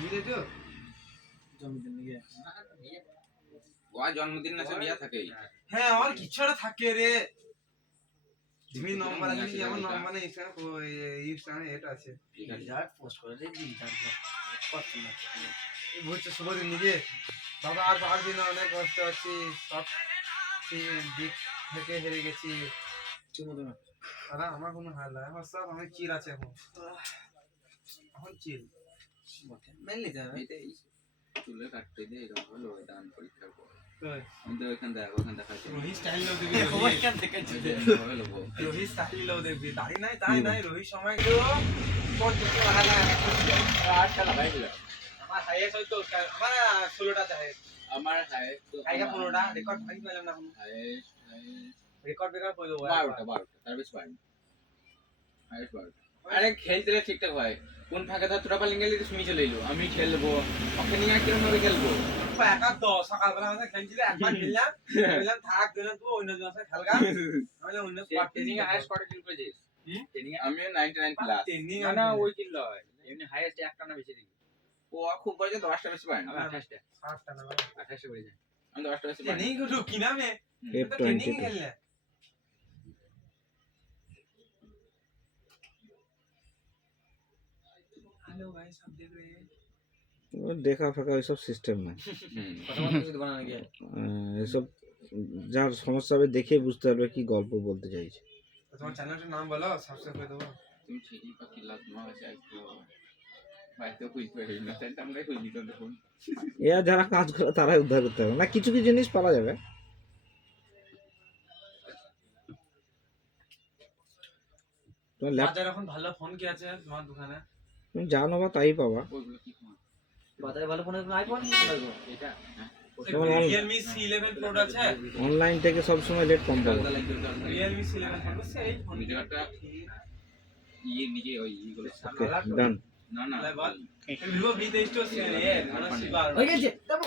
ধীরে তো জন্মদিন নিয়ে ওর জন্মদিন না সব ইয়া থাকে। হ্যাঁ আমার কিছু একটা থাকে রে জিমি নম্বর আছে যেমন নম্বর নেই ইনস্টাগ্রামে এটা আছে যার পোস্ট করে দিই তারপর কত না এই বুঝছো শুভদিন নিজে বাবা আর পারছি না অনেক কষ্ট আছি সব দিক থেকে হেরে গেছি চুমো না দাদা আমার কোনো হাল নাই আমার সব অনেক চিল আছে এখন চিল মেনলি যাবে এটাই চুলে কাটতে দিয়ে এরকম হলো দান পরীক্ষার পর কই আমাদের ওখান দেখাচ্ছে রোহিত স্টাইল লো দেখবি ওইখান থেকে হলো রোহিত স্টাইল লো দেখবি দাড়ি নাই তাই নাই রোহিত সময় তো তোর দিকে লাগা লাগা আটটা লাগাইছিল আমার হাইয়েস্ট হয়তো আমার 16টা চাই আমার হাইয়েস্ট তো কাইটা 15টা রেকর্ড ভাই পেলাম না হাইয়েস্ট রেকর্ড বেকার কই দেবো 12টা তার বেশি পারি হাইয়েস্ট 12টা আরে খেলতে ঠিকঠাক হয় কোন ফাঁকে ধর তোরা পালিয়ে গেলি তুমি চলে এলো আমি খেলবো ওকে নিয়ে কিরকম ভাবে খেলবো একা 10 সকালবেলা আমাদের খেলছিল একবার খেললাম বললাম থাক দিলাম তুই অন্য জনের সাথে খেলগা আমি অন্য স্কোয়াড ট্রেনিং এ হাইয়েস্ট কত কিল করেছিস ট্রেনিং এ আমি 99 প্লাস ট্রেনিং না ওই কিল হয় এমনি হাইয়েস্ট একটা না বেশি দিই ও খুব করেছে 10টা বেশি পায় না আমি 28টা 8টা না 28 করে যায় আমি 10টা বেশি পাই ট্রেনিং করু কি নামে F22 ট্রেনিং খেললে हेलो गाइस आप देख रहे हैं দেখা ফাঁকা ওইসব সিস্টেম নাই কথা বলতে শুধু বানানো গিয়ে এসব যার সমস্যা হবে দেখে বুঝতে পারবে কি গল্প বলতে চাইছে तो तुम्हारे चैनल का नाम बोलो सब्सक्राइब कर दो তুমি ঠিকই পাখি লাভ না আছে একটু ভাই তো কই পারি না তাই আমরা কই দিত দেখুন এরা যারা কাজ করে তারাই উদ্ধার করতে হবে না কিছু কিছু জিনিস পারা যাবে তোমার ল্যাপ বাজার এখন ভালো ফোন কি আছে তোমার দোকানে তুমি যা নেবা তাই পাবা ওইগুলো কি তোমার বাজারে ভালো ফোন আইফোন লাগবে এটা তোমার Realme C11 Pro আছে অনলাইন থেকে সব সময় রেট কম পাবে দাদা লাগবে দাদা Realme C11 Pro সেই ফোন নিজে একটা নিজে ওই এইগুলো ওকে ডান না না ले बोल Vivo V23 से है ये 80 बार হয়ে গেছে দেবো